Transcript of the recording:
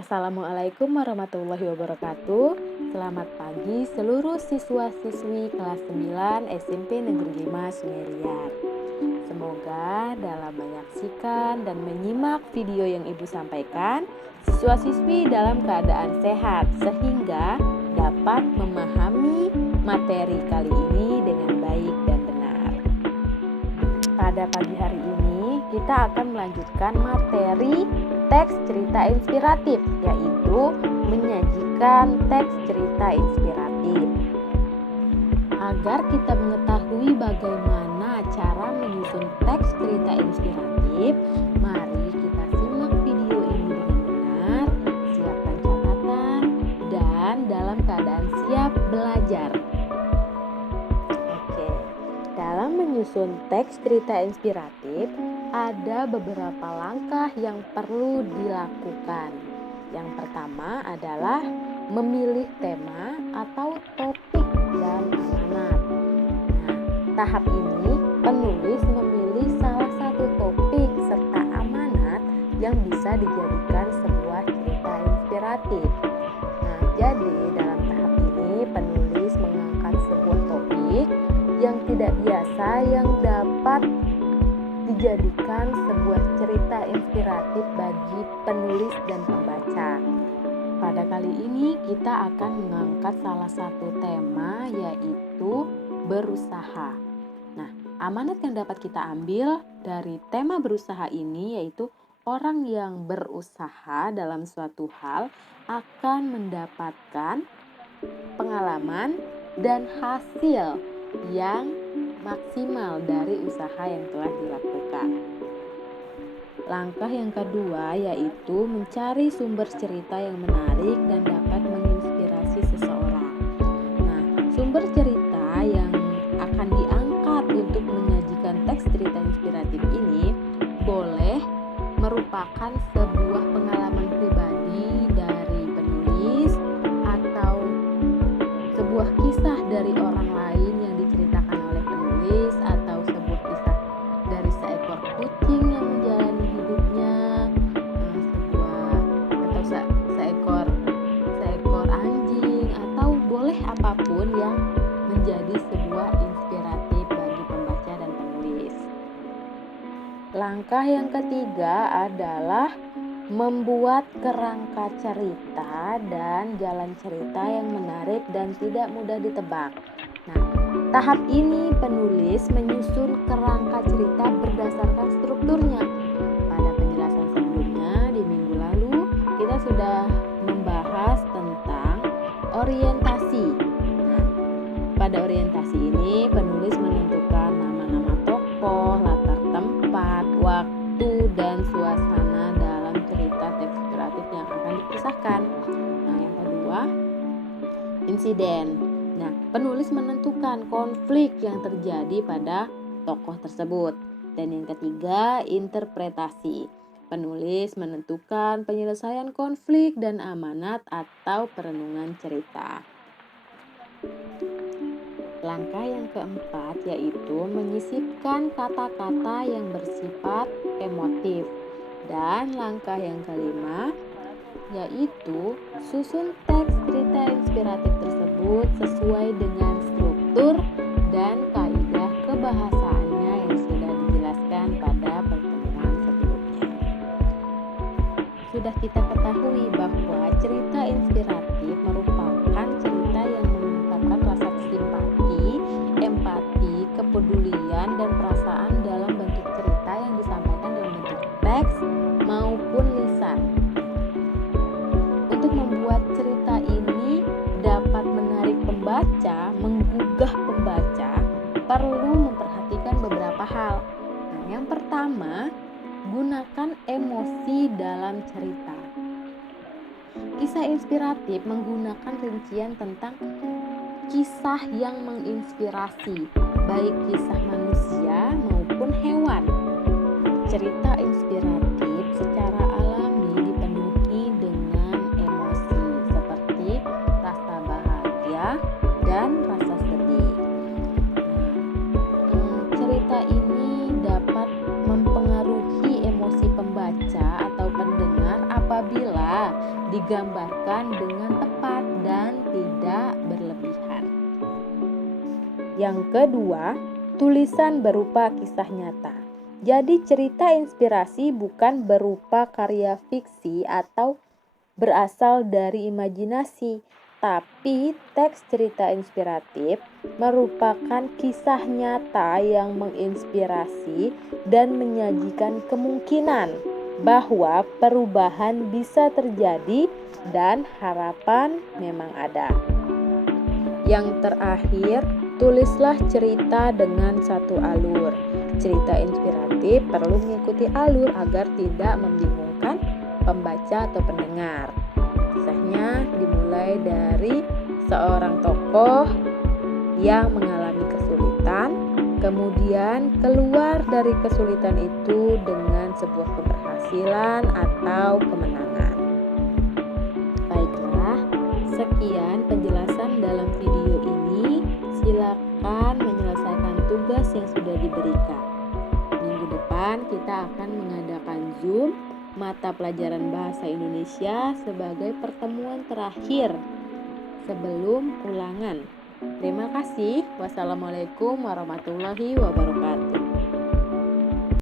Assalamualaikum warahmatullahi wabarakatuh. Selamat pagi seluruh siswa-siswi kelas 9 SMP Negeri 5 Sungai. Semoga dalam menyaksikan dan menyimak video yang Ibu sampaikan, siswa-siswi dalam keadaan sehat sehingga dapat memahami materi kali ini dengan baik dan benar. Pada pagi hari ini kita akan melanjutkan materi teks cerita inspiratif, yaitu menyajikan teks cerita inspiratif. Agar kita mengetahui bagaimana cara menyusun teks cerita inspiratif, mari kita simak video ini dengan benar, siapkan catatan, dan dalam keadaan siap belajar. Oke, dalam menyusun teks cerita inspiratif, ada beberapa langkah yang perlu dilakukan. Yang pertama adalah memilih tema atau topik dan amanat. Nah, tahap ini penulis memilih salah satu topik serta amanat yang bisa dijadikan sebuah cerita inspiratif. Nah, jadi dalam tahap ini penulis mengangkat sebuah topik yang tidak biasa yang dapat dijadikan sebuah cerita inspiratif bagi penulis dan pembaca. Pada kali ini kita akan mengangkat salah satu tema, yaitu berusaha. Nah, amanat yang dapat kita ambil dari tema berusaha ini yaitu orang yang berusaha dalam suatu hal akan mendapatkan pengalaman dan hasil yang maksimal dari usaha yang telah dilakukan. Langkah yang kedua yaitu mencari sumber cerita yang menarik dan dapat menginspirasi seseorang. Nah, sumber cerita yang akan diangkat untuk menyajikan teks cerita inspiratif ini boleh merupakan sebuah pengalaman pribadi dari penulis atau sebuah kisah dari orang lain yang diceritakan oleh penulis, atau sebuah kisah dari seekor kucing yang menjalani hidupnya, seekor anjing, atau boleh apapun yang menjadi sebuah inspiratif bagi pembaca dan penulis. Langkah yang ketiga adalah membuat kerangka cerita dan jalan cerita yang menarik dan tidak mudah ditebak. Nah, tahap ini penulis menyusun kerangka cerita berdasarkan strukturnya. Pada penjelasan sebelumnya di minggu lalu kita sudah membahas tentang orientasi. Nah, pada orientasi ini penulis menentukan nama-nama tokoh, latar tempat, waktu, dan suasana dalam cerita teks inspiratif yang akan dikisahkan. Nah, yang kedua, insiden. Nah, penulis menentukan konflik yang terjadi pada tokoh tersebut. Dan yang ketiga, interpretasi. Penulis menentukan penyelesaian konflik dan amanat atau perenungan cerita. Langkah yang keempat yaitu menyisipkan kata-kata yang bersifat emotif. Dan langkah yang kelima yaitu susun teks cerita inspiratif tersebut sesuai dengan struktur dan kaidah kebahasaannya yang sudah dijelaskan pada pertemuan sebelumnya. Sudah kita ketahui bahwa cerita inspiratif merupakan cerita yang mengungkapkan rasa simpati, empati, kepedulian, dan perasaan dalam bentuk cerita yang disampaikan dalam bentuk teks maupun lisan. Untuk membuat cerita ini dapat menarik pembaca, menggugah pembaca, perlu memperhatikan beberapa hal. Nah, yang pertama, gunakan emosi dalam cerita. Kisah inspiratif menggunakan rincian tentang kisah yang menginspirasi, baik kisah manusia maupun hewan. Cerita inspiratif secara alami dipenuhi dengan emosi seperti rasa bahagia dan rasa sedih. Cerita ini dapat mempengaruhi emosi pembaca atau pendengar apabila apabila digambarkan dengan tepat dan tidak berlebihan. Yang kedua, tulisan berupa kisah nyata. Jadi cerita inspirasi bukan berupa karya fiksi atau berasal dari imajinasi, tapi teks cerita inspiratif merupakan kisah nyata yang menginspirasi dan menyajikan kemungkinan bahwa perubahan bisa terjadi dan harapan memang ada. Yang terakhir, tulislah cerita dengan satu alur. Cerita inspiratif perlu mengikuti alur agar tidak membingungkan pembaca atau pendengar. Kisahnya dimulai dari seorang tokoh yang mengalami kesulitan, kemudian keluar dari kesulitan itu dengan sebuah keberhasilan atau kemenangan. Baiklah, sekian penjelasan dalam video ini. Silakan menyelesaikan tugas yang sudah diberikan. Minggu depan kita akan mengadakan Zoom mata pelajaran Bahasa Indonesia sebagai pertemuan terakhir sebelum ulangan. Terima kasih. Wassalamualaikum warahmatullahi wabarakatuh.